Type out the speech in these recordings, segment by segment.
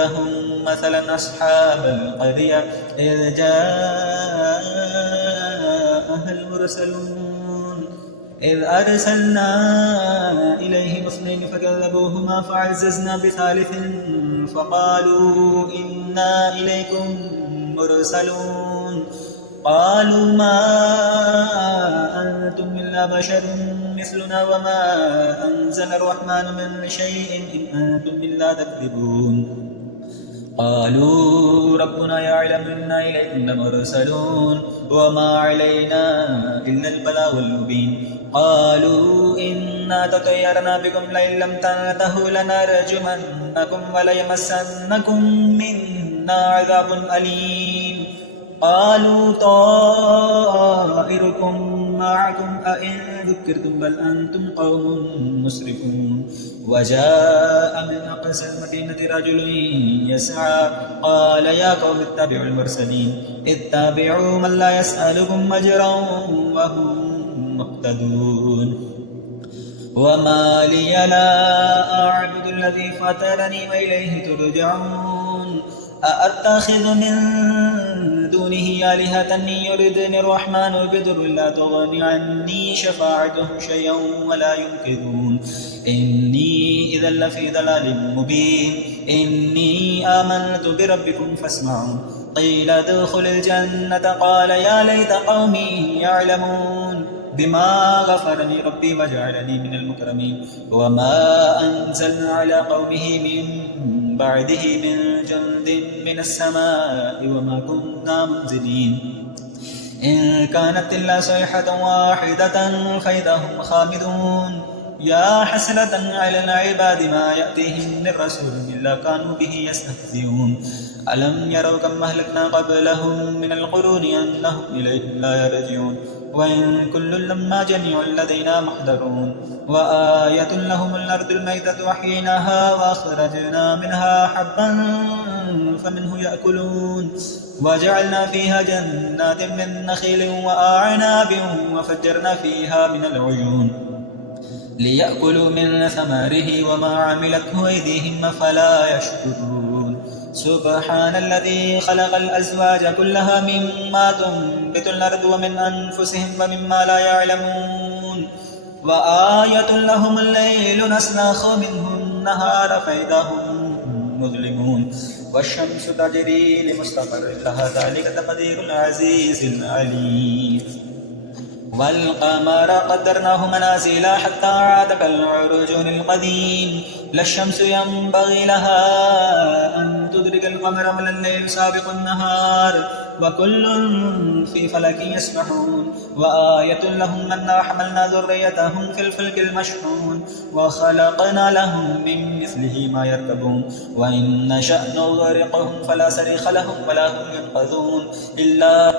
لهم مثلا أصحاب القرية إذ جاءها المرسلون إذ أرسلنا إليهم اثنين فكذبوهما فعززنا بثالث فقالوا إنا إليكم مرسلون قالوا ما أنتم إلا بشر مثلنا وما أنزل الرحمن من شيء إن أنتم إلا تكذبون قالوا ربنا يعلم إنا إليكم لمرسلون وما علينا إلا البلاغ المبين قالوا إنا تطيرنا بكم لئن لم تنتهوا لنرجمنكم وليمسنكم منا عذاب أليم قالوا طائركم معكم أئن ذكرتم بل أنتم قوم مسرفون وجاء من أقصى المدينة رجل يسعى قال يا قوم اتبعوا المرسلين اتبعوا من لا يسألكم أجرا وهم مهتدون وما لي لا أعبد الذي فطرني وإليه ترجعون أأتخذ من دونه آلهة يردني الرحمن بضر لا تغني عني شفاعتهم شيئا ولا ينقذون إني إذا لفي ضلال مبين إني آمنت بربكم فاسمعون قيل ادخل الجنة قال يا ليت قومي يعلمون بما غفرني ربي وجعلني من المكرمين وما أنزلنا على قومه من بعده من جند من السماء وما كنا منزلين إن كانت إلا صيحة واحدة فإذا هم خامدون يا حسرة على العباد ما يأتيهم من رسول إلا كانوا به يستهزئون ألم يروا كم أهلكنا قبلهم من القرون أنهم إليهم لا يرجعون وإن كل لما جميع لدينا محضرون وآية لهم الأرض الميتة وحيناها وأخرجنا منها حبا فمنه يأكلون وجعلنا فيها جنات من نخيل وأعناب وفجرنا فيها من العيون ليأكلوا من ثمره وما عملته أيديهم فلا يشكرون سبحان الذي خلق الأزواج كلها مما تنبت الأرض ومن أنفسهم ومما لا يعلمون وآية لهم الليل نسلخ منه النهار فإذا هم مظلمون والشمس تجري لمستقر لها ذلك تقدير العزيز العليم والقمر قدرناه منازل حتى عاد كالعرجون القديم لا الشمس ينبغي لها أن تدرك القمر ولا الليل سابق النهار وكل في فلك يسبحون وآية لهم أنا حملنا ذريتهم في الفلك المشحون وخلقنا لهم من مثله ما يركبون وإن نشأ نغرقهم فلا صريخ لهم ولا هم ينقذون إلا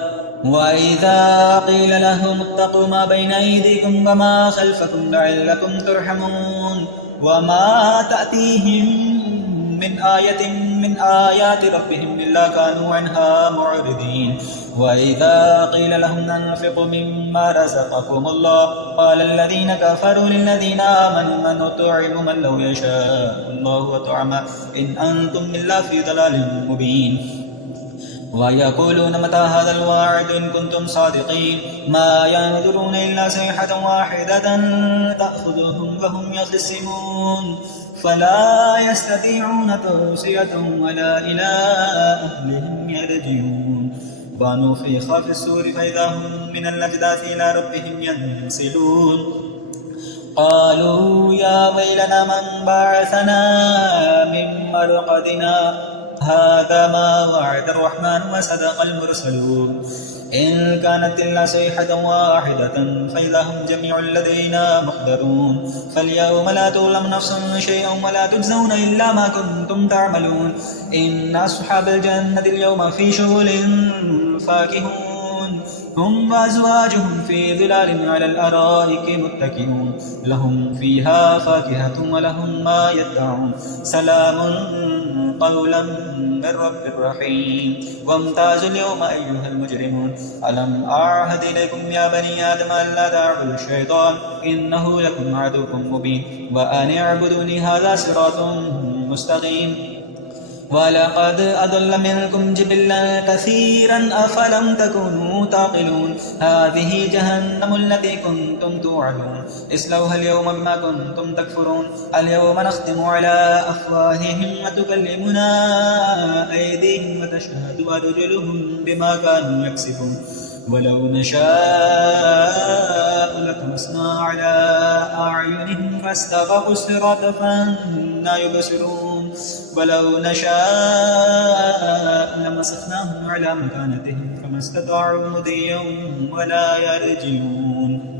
وإذا قيل لهم اتقوا ما بين أيديكم وما خلفكم لعلكم ترحمون وما تأتيهم من آية من آيات ربهم إلا كانوا عنها معرضين وإذا قيل لهم أنفقوا مما رزقكم الله قال الذين كفروا للذين آمنوا من نطعم من لو يشاء الله وطعمه إن أنتم إلا في ضلال مبين ويقولون متى هذا الوعد إن كنتم صادقين ما ينظرون إلا صيحة واحدة تأخذهم وهم يخصمون فلا يستطيعون توصية ولا إلى أهلهم يرجعون ونفخ في الصور فإذا هم من الأجداث إلى ربهم ينسلون قالوا يا ويلنا من بعثنا من مرقدنا هذا ما وعد الرحمن وصدق المرسلون إن كانت إلا صيحة واحدة فإذا هم جميع لدينا محضرون فاليوم لا تظلم نفس شيئا ولا تجزون إلا ما كنتم تعملون إن أصحاب الجنة اليوم في شغل فاكهون هم وأزواجهم في ظلال على الأرائك متكئون لهم فيها فاكهة ولهم ما يدعون سلام قولا من رب رحيم وامتازوا اليوم أيها المجرمون ألم أعهد إليكم يا بني آدم ألا تعبدوا الشيطان إنه لكم عدو مبين وأن اعبدوني هذا صراط مستقيم ولقد أضل منكم جبلا كثيرا أفلم تكونوا تعقلون هذه جهنم التي كنتم توعدون اصلوها اليوم بما كنتم تكفرون اليوم نختم على أفواههم وتكلمنا أيديهم وتشهد أرجلهم بما كانوا يكسبون ولو نشاء لطمسنا على أعينهم فاستبقوا الصراط فأنى يبصرون ولو نشاء لمسخناهم على مكانتهم فما استطاعوا مضيا ولا يرجعون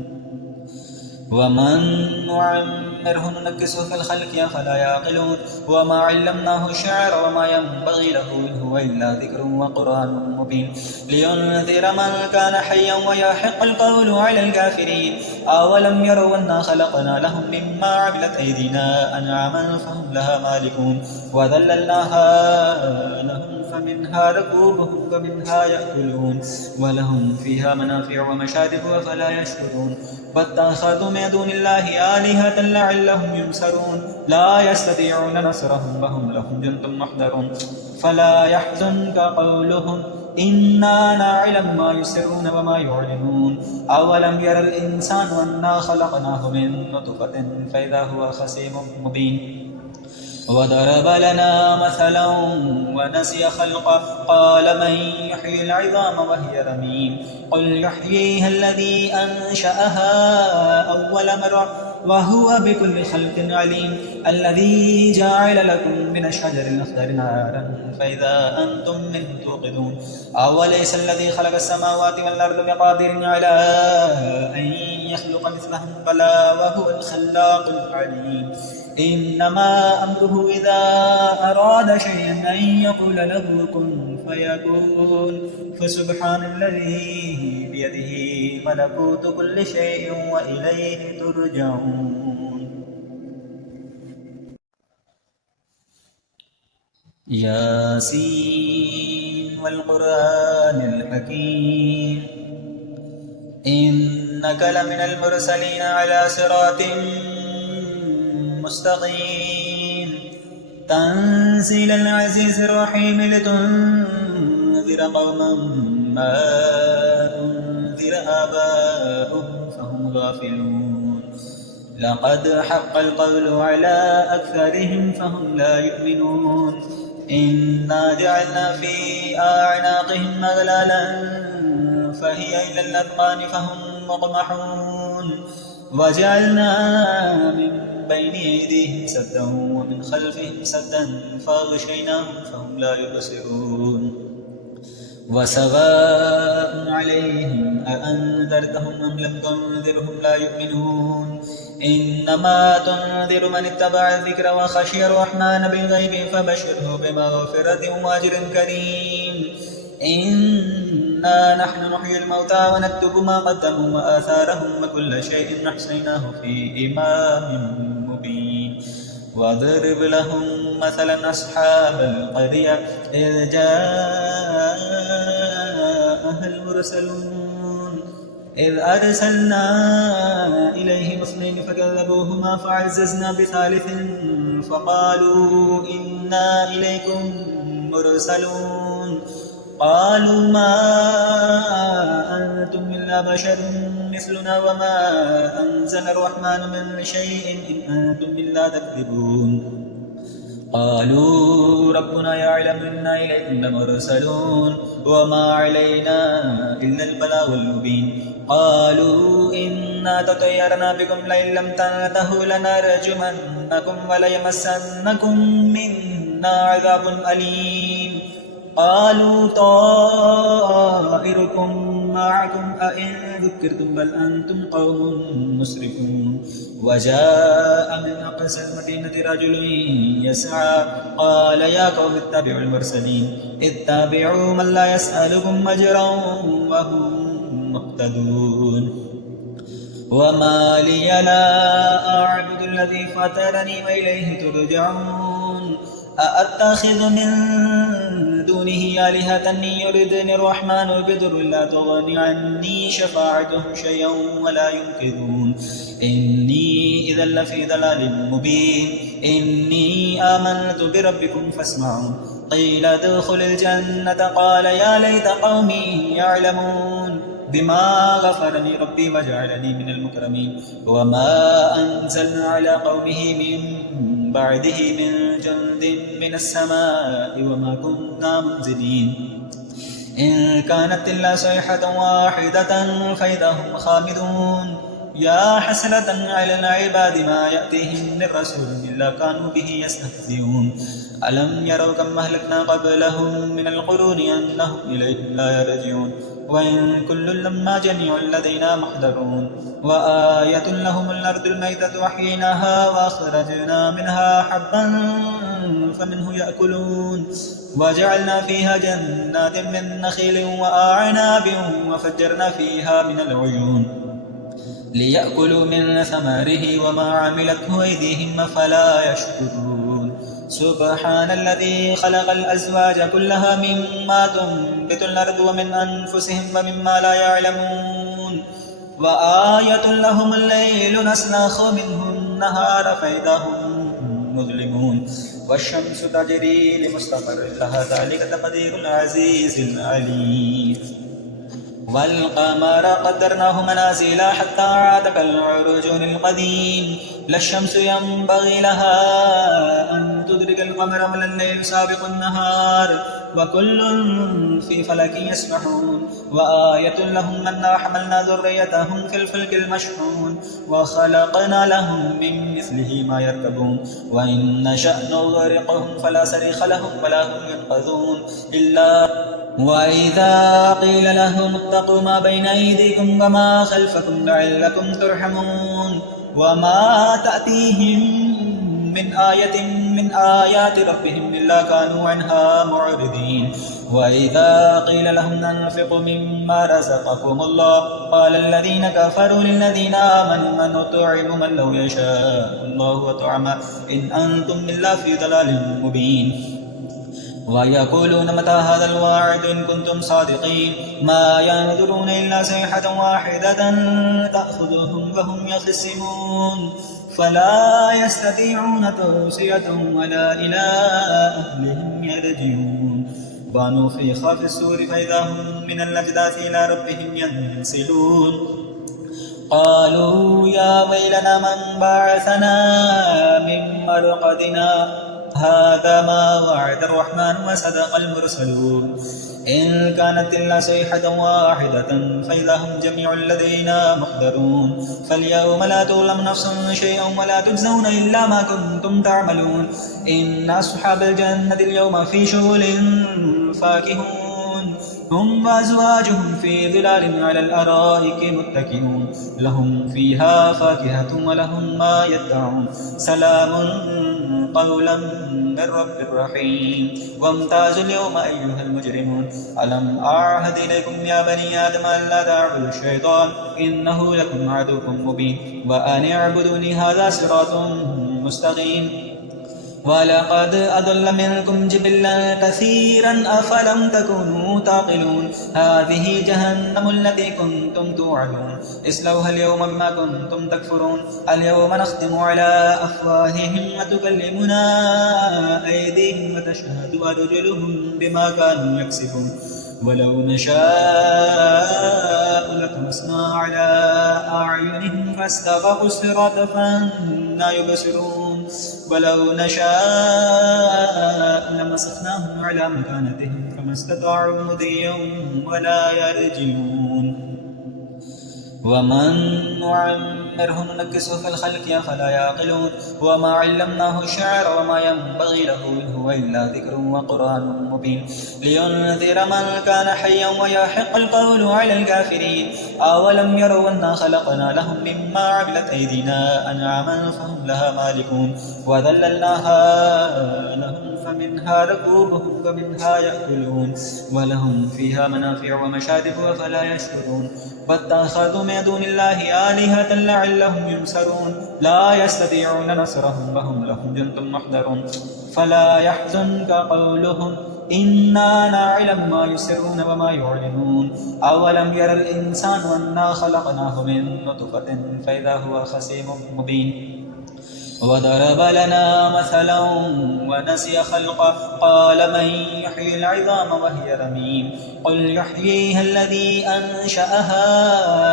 ومن نعمره ننكسه في الخلق أفلا يعقلون وما علمناه الشعر وما ينبغي له إن هو إلا ذكر وقرآن مبين لينذر من كان حيا ويحق القول على الكافرين أولم يروا أنا خلقنا لهم مما عملت أيدينا أنعاما فهم لها مالكون وذللناها لهم فمنها ركوبهم ومنها يأكلون ولهم فيها منافع ومشارب أفلا يشكرون واتخذوا من دون الله آلهة لعلهم ينصرون لا يستطيعون نصرهم وهم لهم جند محضرون فلا يحزنك قولهم إنا نعلم ما يسرون وما يعلنون أولم ير الإنسان أنا خلقناه من نطفة فإذا هو خصيم مبين وضرب لنا مثلا ونسي خلقه قال من يحيي العظام وهي رميم قل يحييها الذي أنشأها أول مرة وهو بكل خلق عليم الذي جعل لكم من الشجر الأخضر نارا فإذا أنتم منه توقدون أوليس الذي خلق السماوات والأرض بقادر على أن يخلق مثلهم بلى وهو الخلاق العليم إنما أمره إذا أراد شيئا أن يقول له كن فيكون فسبحان الذي بيده ملكوت كل شيء وإليه ترجعون ياسين والقرآن الحكيم إنك لمن المرسلين على صراط مستقيم تنزيل العزيز الرحيم لتنذر قوما ما أنذر آباؤهم فهم غافلون لقد حق القول على أكثرهم فهم لا يؤمنون إنا جعلنا في أعناقهم أغلالا فهي إلى الأذقان فهم مقمحون وجعلنا من بين أيديهم سدا ومن خلفهم سدا فأغشيناهم فهم لا يبصرون وسواء عليهم أأنذرتهم أم لم تنذرهم لا يؤمنون إنما تنذر من اتبع الذكر وخشي الرحمن بالغيب فبشره بمغفرة وأجر كريم إنا نحن نحيي الموتى ونكتب ما قدموا وآثارهم وكل شيء أحصيناه في إمام مبين واضرب لهم مثلا أصحاب القرية إذ جاءها المرسلون إذ أرسلنا إليهم اثنين فكذبوهما فعززنا بثالث فقالوا إنا إليكم مرسلون قالوا ما أنتم إلا بشر مثلنا وما أنزل الرحمن من شيء إن أنتم إلا تكذبون قالوا ربنا يعلم إنا إليكم لمرسلون وما علينا إلا البلاغ المبين قالوا إنا تطيرنا بكم لئن لم تنتهوا لنرجمنكم وليمسنكم منا عذاب أليم قالوا طائركم معكم أئن ذكرتم بل أنتم قوم مسرفون وجاء من أقصى المدينة رجل يسعى قال يا قوم اتبعوا المرسلين اتبعوا من لا يسألكم أجرا وهم مهتدون وما لي لا أعبد الذي فطرني وإليه ترجعون أأتخذ من دونه آلهة يردني الرحمن بضر لا تغني عني شفاعتهم شيئا ولا ينقذون إني إذا لفي ضلال مبين إني آمنت بربكم فاسمعون قيل ادخل الجنة قال يا ليت قومي يعلمون بما غفرني ربي وجعلني من المكرمين وما أنزلنا على قومه من بعده من جند من السماء وما كنا منزلين إن كانت إلا صيحة واحدة فإذا هم خامدون يا حسرة على العباد ما يأتيهم من رسول إلا كانوا به يستهزئون ألم يروا كم أهلكنا قبلهم من القرون أنهم إليهم لا يرجعون وإن كل لما جميع لدينا محضرون وآية لهم الأرض الميتة وحيناها وأخرجنا منها حبا فمنه يأكلون وجعلنا فيها جنات من نخيل وأعناب وفجرنا فيها من العيون ليأكلوا من ثمره وما عملته أيديهم فلا يشكرون سبحان الذي خلق الأزواج كلها مما تنبت الأرض ومن أنفسهم ومما لا يعلمون وآية لهم الليل نسلخ منه النهار فإذا هم مظلمون والشمس تجري لمستقر لها ذلك تقدير العزيز العليم والقمر قدرناه منازل حتى عاد كالعرجون القديم لا الشمس ينبغي لها أن تدرك القمر ولا الليل سابق النهار وكل في فلك يسبحون وآية لهم أنا حملنا ذريتهم في الفلك المشحون وخلقنا لهم من مثله ما يركبون وإن نشأ نغرقهم فلا صريخ لهم ولا هم ينقذون إلا وإذا قيل لهم اتقوا ما بين أيديكم وما خلفكم لعلكم ترحمون وما تأتيهم من آية من آيات ربهم إلا كانوا عنها معرضين وإذا قيل لهم أنفقوا مما رزقكم الله قال الذين كفروا للذين آمنوا من نطعم من لو يشاء الله أطعمه إن أنتم إلا في ضلال مبين ويقولون متى هذا الوعد إن كنتم صادقين ما ينظرون إلا صيحة واحدة تأخذهم وهم يخصمون فلا يستطيعون توصية ولا إلى أهلهم يرجعون ونفخ في الصور فإذا هم من الأجداث إلى ربهم ينسلون قالوا يا ويلنا من بعثنا من مرقدنا هذا ما وعد الرحمن وصدق المرسلون إن كانت إلا صيحة واحدة فإذا هم جميع لدينا محضرون فاليوم لا تظلم نفس شيئا ولا تجزون إلا ما كنتم تعملون إن أصحاب الجنة اليوم في شغل فاكهون هم وأزواجهم في ظلال على الأرائك متكئون لهم فيها فاكهة ولهم ما يدعون سلام قولا من رب رحيم وامتازوا اليوم أيها المجرمون ألم أعهد إليكم يا بني آدم ألا تعبدوا الشيطان إنه لكم عدو مبين وأن اعبدوني هذا صراط مستقيم ولقد أضل منكم جبلا كثيرا أفلم تكونوا تعقلون هذه جهنم التي كنتم توعدون اصلوها اليوم بما كنتم تكفرون اليوم نختم على أفواههم وتكلمنا أيديهم وتشهد أرجلهم بما كانوا يكسبون ولو نشاء لطمسنا على أعينهم فاستبقوا الصراط فأنى يبصرون ولو نشاء لمسخناهم على مكانتهم فما استطاعوا مضيا ولا يرجعون ومن نعمره ننكسه في الخلق أفلا يعقلون وما علمناه الشعر وما ينبغي له إن هو إلا ذكر وقرآن مبين لينذر من كان حيا ويحق القول على الكافرين أولم يروا أنا خلقنا لهم مما عملت أيدينا أنعاما فهم لها مالكون وذللناها لهم فمنها ركوبهم ومنها يأكلون ولهم فيها منافع ومشارب أفلا يشكرون واتخذوا من دون الله آلهة لعلهم ينصرون لا يستطيعون نصرهم وهم لهم جند محضرون فلا يحزنك قولهم إنا نعلم ما يسرون وما يعلنون أولم ير الإنسان أنا خلقناه من نطفة فإذا هو خصيم مبين وضرب لنا مثلا ونسي خلقه قال من يحيي العظام وهي رميم قل يحييها الذي أنشأها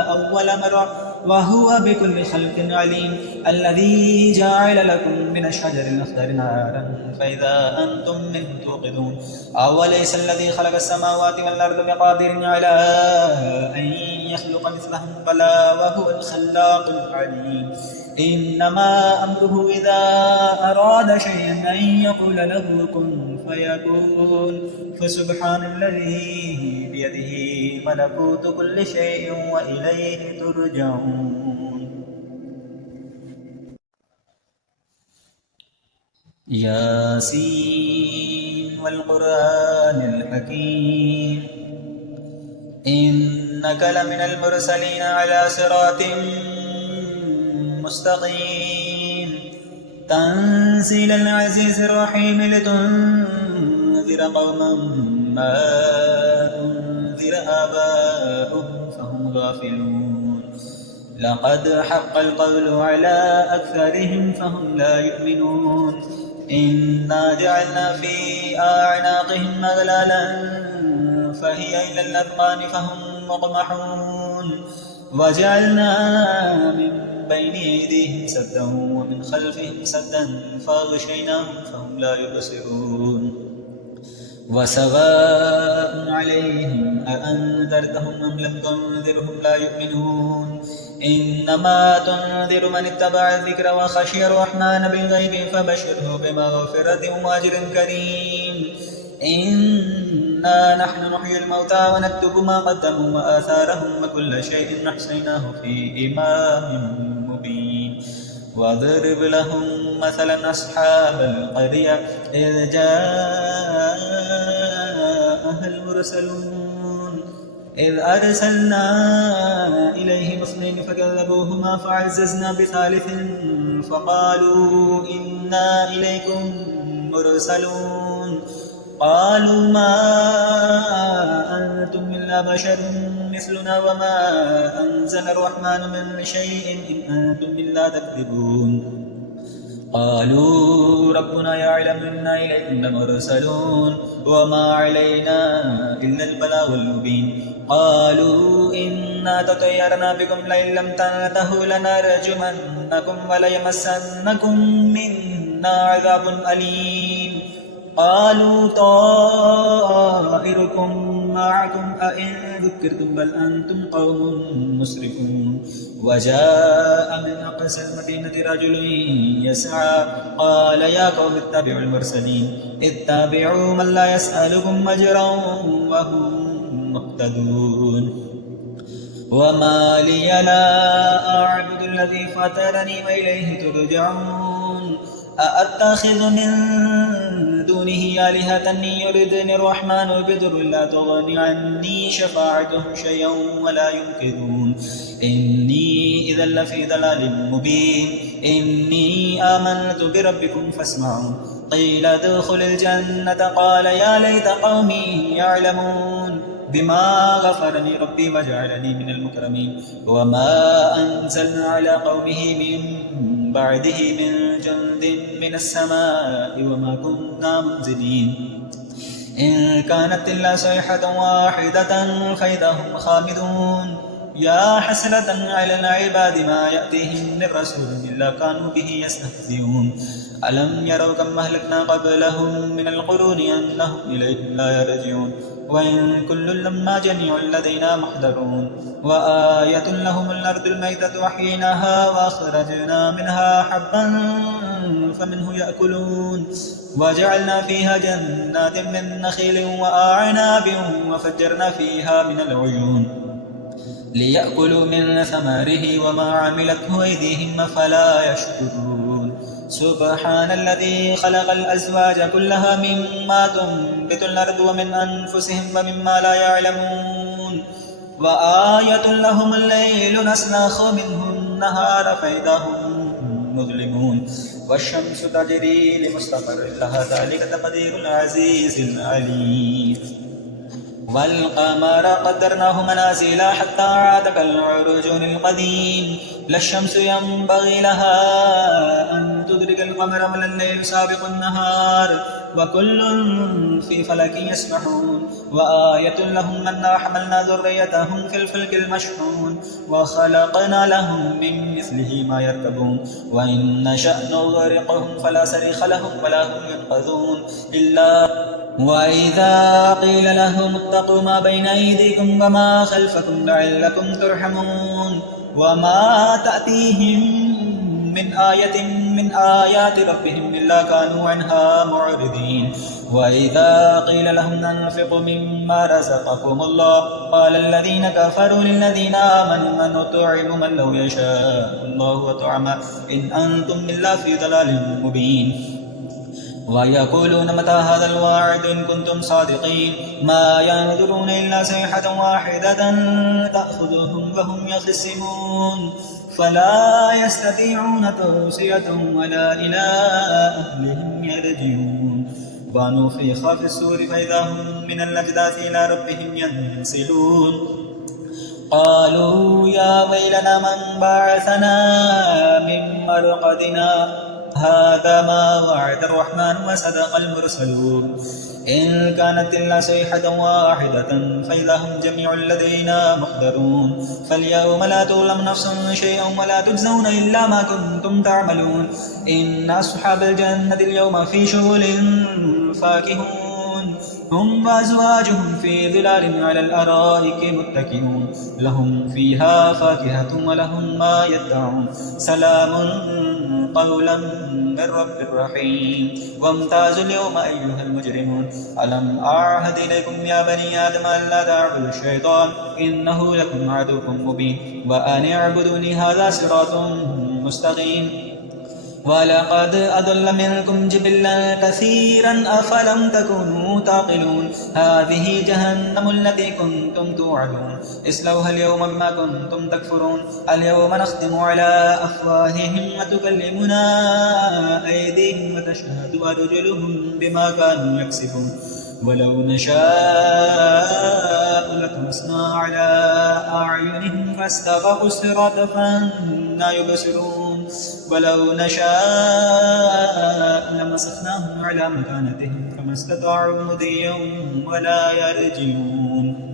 أول مرة وهو بكل خلق عليم الذي جعل لكم من الشجر الأخضر نارا فإذا أنتم منه توقدون أوليس الذي خلق السماوات والأرض بقادر على أن يخلق مثلهم بلى وهو الخلاق العليم إنما أمره إذا أراد شيئا أن يقول له كن فيكون فسبحان الذي بيده ملكوت كل شيء وإليه ترجعون ياسين والقرآن الحكيم إنك لمن المرسلين على صراط مستقيم تنزيل العزيز الرحيم لتنذر قوما ما أنذر آباؤهم فهم غافلون لقد حق القول على أكثرهم فهم لا يؤمنون إنا جعلنا في أعناقهم أغلالا فهي إلى الأذقان فهم مقمحون وجعلنا من بين أيديهم سدا ومن خلفهم سدا فأغشيناهم فهم لا يبصرون وسواء عليهم أأنذرتهم أم لم تنذرهم لا يؤمنون إنما تنذر من اتبع الذكر وخشي الرحمن بالغيب فبشره بمغفرة وأجر كريم إنا نحن نحيي الموتى ونكتب ما قدموا وآثارهم وكل شيء أحصيناه في إمام مبين واضرب لهم مثلا أصحاب القرية إذ جاءها المرسلون إذ أرسلنا إليهم اثنين فكذبوهما فعززنا بثالث فقالوا إنا إليكم مرسلون قالوا ما أنتم إلا بشر مثلنا وما أنزل الرحمن من شيء إن أنتم إلا تكذبون قالوا ربنا يعلم إنا إليكم لمرسلون وما علينا إلا البلاغ المبين قالوا إنا تطيرنا بكم لئن لم تنتهوا لنرجمنكم وليمسنكم منا عذاب أليم قالوا طائركم معكم أئن ذكرتم بل أنتم قوم مسرفون وجاء من أقصى المدينة رجل يسعى قال يا قوم اتبعوا المرسلين اتبعوا من لا يسألكم أجرا وهم مهتدون وما لي لا أعبد الذي فطرني وإليه ترجعون أأتخذ من دونه آلهة إن يردني الرحمن بضر لا تغني عني شفاعتهم شيئا ولا ينقذون إني إذا لفي ضلال مبين إني آمنت بربكم فاسمعون قيل ادخل الجنة قال يا ليت قومي يعلمون بما غفرني ربي وجعلني من المكرمين وما أنزلنا على قومه من بعده من جند من السماء وما كنا منزلين إن كانت إلا صيحة واحدة فإذا هم خامدون يا حسرة على العباد ما يأتيهم من رسول إلا كانوا به يستهزئون ألم يروا كم أهلكنا قبلهم من القرون أنهم إليهم لا يرجعون وإن كل لما جميع لدينا محضرون وآية لهم الأرض الميتة وحينها وأخرجنا منها حبا فمنه يأكلون وجعلنا فيها جنات من نخيل وأعناب وفجرنا فيها من العيون ليأكلوا من ثمره وما عملته أيديهم فلا يشكرون سبحان الذي خلق الأزواج كلها مما تنبت الأرض ومن أنفسهم ومما لا يعلمون وآية لهم الليل نسلخ منه النهار فإذا هم مظلمون والشمس تجري لمستقر لها ذلك تقدير العزيز العليم والقمر قدرناه منازل حتى عاد كالعرجون القديم لا الشمس ينبغي لها أن تدرك القمر ولا الليل سابق النهار وكل في فلك يسبحون وآية لهم أنا حملنا ذريتهم في الفلك المشحون وخلقنا لهم من مثله ما يركبون وإن نشأ نغرقهم فلا صريخ لهم ولا هم ينقذون إلا وإذا قيل لهم اتقوا ما بين أيديكم وما خلفكم لعلكم ترحمون وما تأتيهم من آية من آيات ربهم إلا كانوا عنها معرضين وإذا قيل لهم أنفقوا مما رزقكم الله قال الذين كفروا للذين آمنوا من نطعم من لو يشاء الله طعمه إن أنتم إلا في ضلال مبين ويقولون متى هذا الوعد إن كنتم صادقين ما ينظرون إلا صيحة واحدة تأخذهم وهم يخصمون فلا يستطيعون توصية ولا إلى أهلهم يرجعون ونفخ في الصور فإذا هم من الأجداث إلى ربهم ينسلون قالوا يا ويلنا من بعثنا من مرقدنا هذا ما وعد الرحمن وصدق المرسلون إن كانت إلا صيحة واحدة فإذا هم جميع لدينا محضرون فاليوم لا تظلم نفس شيئا ولا تجزون إلا ما كنتم تعملون إن أصحاب الجنة اليوم في شغل فاكهون هم وأزواجهم في ظلال على الأرائك متكئون لهم فيها فاكهة ولهم ما يدعون سلام قولا من رب رحيم وامتازوا اليوم أيها المجرمون ألم أعهد إليكم يا بني آدم ألا تعبدوا الشيطان إنه لكم عدو مبين وأن اعبدوني هذا صراط مستقيم ولقد أضل منكم جبلا كثيرا أفلم تكونوا تعقلون هذه جهنم التي كنتم توعدون اصلوها اليوم بما كنتم تكفرون اليوم نختم على أفواههم وتكلمنا أيديهم وتشهد أرجلهم بما كانوا يكسبون ولو نشاء لطمسنا على أعينهم فاستبقوا الصراط فأنى يبصرون ولو نشاء لمسخناهم على مكانتهم فما استطاعوا مضيا ولا يرجعون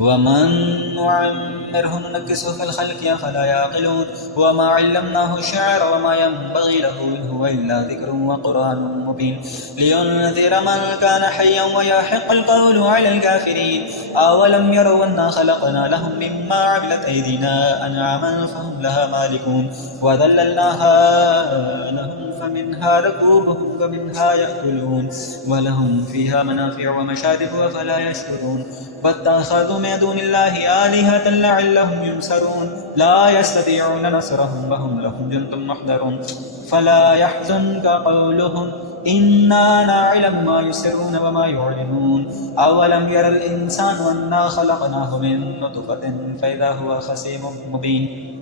ومن نعمره ننكسه في الخلق أفلا يعقلون وما علمناه الشعر وما ينبغي له إن هو إلا ذكر وقرآن مبين لينذر من كان حيا ويحق القول على الكافرين أولم يروا أنا خلقنا لهم مما عملت أيدينا أنعاما فهم لها مالكون وذللناها لهم فمنها ركوبهم ومنها يأكلون ولهم فيها منافع ومشارب أفلا يشكرون واتخذوا من دون الله آلهة لعلهم ينصرون لا يستطيعون نصرهم وهم لهم جند محضرون فلا يحزنك قولهم إنا نعلم ما يسرون وما يعلنون أولم ير الإنسان أنا خلقناه من نطفة فإذا هو خصيم مبين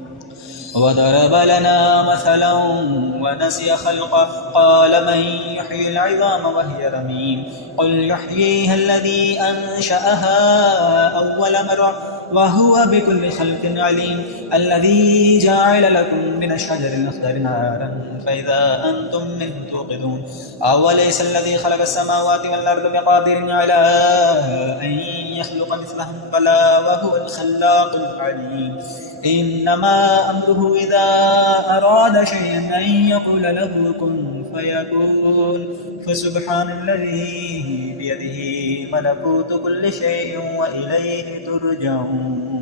وضرب لنا مثلا ونسي خلقه قال من يحيي العظام وهي رميم قل يحييها الذي أنشأها أول مرة وهو بكل خلق عليم الذي جعل لكم من الشجر الأخضر نارا فإذا أنتم منه توقدون أوليس الذي خلق السماوات والأرض بقادر على أن يخلق مثلهم بلى وهو الخلاق العليم إنما أمره إذا أراد شيئا أن يقول له كن فيكون فسبحان الذي بيده ملكوت كل شيء وإليه ترجعون